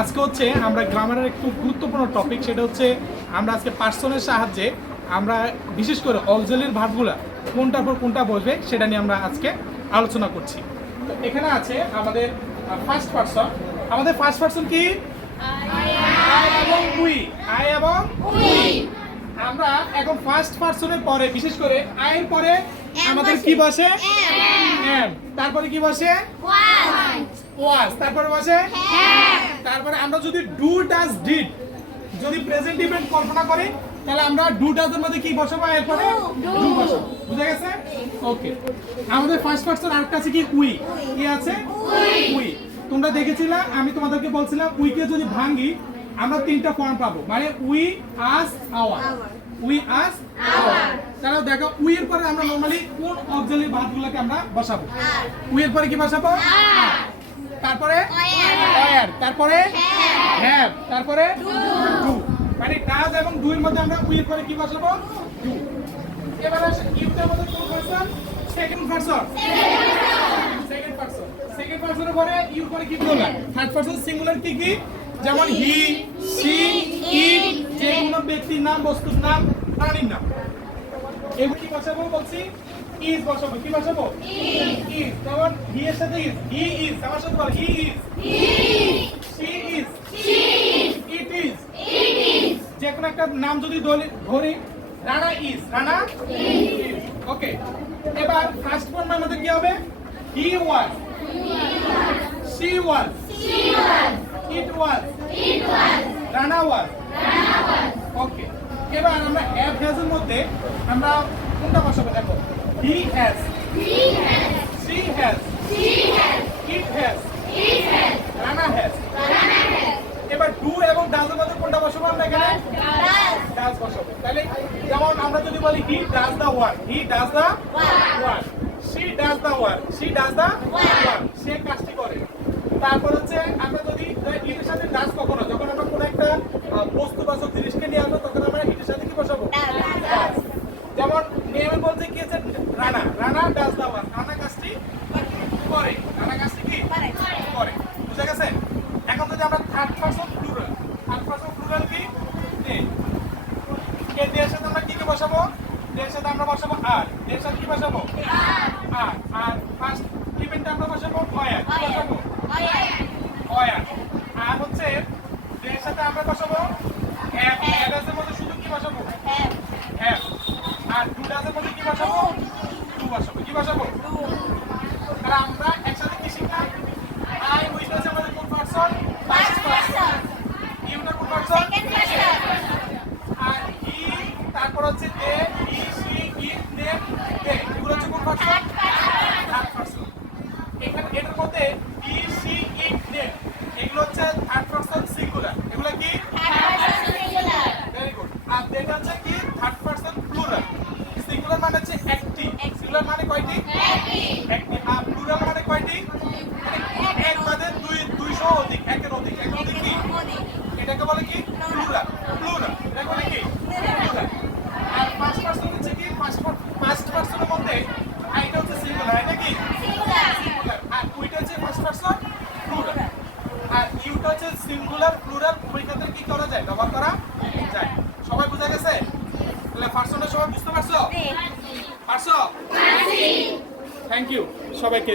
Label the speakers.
Speaker 1: আজকে হচ্ছে আমরা গ্রামারের একটু গুরুত্বপূর্ণ টপিক সেটা হচ্ছে আমরা আজকে পার্সনের সাহায্যে আমরা বিশেষ করে অক্সিলারি ভার্বগুলা কোনটার পর কোনটা বসবে সেটা নিয়ে আমরা আজকে আলোচনা করছি। তো এখানে আছে আমাদের ফার্স্ট পার্সন আমাদের ফার্স্ট পার্সন কি? আই এবং উই আই এবং আমরা এখন ফার্স্ট পার্সনের পরে বিশেষ করে আয়ের পরে আমাদের কি বসে? এম তারপরে কি বসে? ওয়াজ তারপরে বসে? তারপরে আমরা যদি ডু ডাজ ডিড যদি প্রেজেন্ট ইভেন্ট কল্পনা করি তাহলে আমরা ডু ডাজ এর মধ্যে কি বসাবো? এরপরে ডু বসাবো। বুঝা গেছে? ওকে আমাদের ফার্স্ট পার্সন আরেকটা আছে কি? উই। কি আছে? উই। তোমরা দেখেছিলা আমি তোমাদেরকে বলছিলাম উইকে যদি ভাঙি আমরা তিনটা ফর্ম পাবো। মানে we us our. We us our. তাহলে দেখো উই এর পরে আমরা নরমালি কোন অক্সিলারি ভার্বগুলোকে আমরা বসাবো? উই এর পরে কি বসাবো? আর। তারপরে? ওয়ার তারপরে? হ্যাভ তারপরে? ডু মানে ডাজ এবং ডু এর মধ্যে আমরা উই করে কি বসাবো? ডু এবার আসে ইউটার মধ্যে কোন person second person second person second পারসনের পরে ইউ পরে কি বললাম থার্ড পারসন সিঙ্গুলার কি কি? যেমন হি সি ইট যে কোনো ব্যক্তির নাম বস্তুর নাম প্রাণীর নাম। এগুলো কি বসাবো বলছি? ইজ বসাবো কি বসাবো ইজ যেমন হি এর সাথে ইজ হি ইজ আমার সাথে বল he is she is it is যে কোনো একটা নাম যদি ধরি Rana is Rana is okay এবার ফার্স্ট ফর্ম আমাদের কি হবে? হি ওয়াজ সি ওয়াজ ইট ওয়াজ রানা ওয়াজ ওকে এবার আমরা হ্যাভ হ্যাজ এর মধ্যে আমরা কোনটা বসাবো? দেখো he has she has it has Rana has এবার ডু এবং ডাজ এর মধ্যে কোনটা বসাবো আমরা এখানে? ডাজ বসাবো। তাহলে যেমন আমরা যদি বলি he does the work he does the work she does the work she does the work সে কাজটি করে। তারপর হচ্ছে আমরা যদি এর সাথে ডাজ কখনো যখন আমরা কোনো একটা আহ, বস্তু বাচক জিনিসকে নিয়ে আসব তখন আমরা এর সাথে কি বসাবো ডাজ যেমন নেমে বলতে কি আছে Rana does the work Rana কাজটি করে রানা কাজটি কি? করে বুঝা গেছে? এখন যদি আমরা third person plural third person plural কি? কে দের সাথে আমরা কি কে বসাবো? দের সাথে আমরা বসাবো আর। দের সাথে কি বসাবো? আর। আর ফার্স্ট ইভেন্টে আমরা বসাবো অয়ার। বসাবো? অয়ার। আর হচ্ছে দের সাথে আমরা বসাবো হ্যাভ হ্যাভের মধ্যে শুধু কি বসাবো? হ্যাভ আর টু ডাজের মধ্যে কি বসাবো? বসাবো কি বসাবো তাহলে আমরা একসাথে কি শিখলাম আই উইটনেসের মধ্যে কোন পারসন ফার্স্ট পারসন ইউটা কোন পারসন আর ই তারপর হচ্ছে দে E C it them they এগুলো হচ্ছে কোন পারসন থার্ড পারসন এখানে এটার মধ্যে ই সি ইট দেম এগুলো হচ্ছে থার্ড পারসন সিঙ্গুলার এগুলো কি ভেরি গুড আর এটা হচ্ছে কি থার্ড পারসন প্লুরাল সিঙ্গুলার মানে হচ্ছে একটি সিঙ্গুলার মানে কয়টি একটি আর প্লুরাল মানে কয়টি? মানে এক বাদে দুই দুইশো অধিক একের অধিক। একের অধিক কি? এটাকে বলে কি? প্লুরাল প্লুরাল এটাকে বলে কি? থ্যাংক ইউ সবাইকে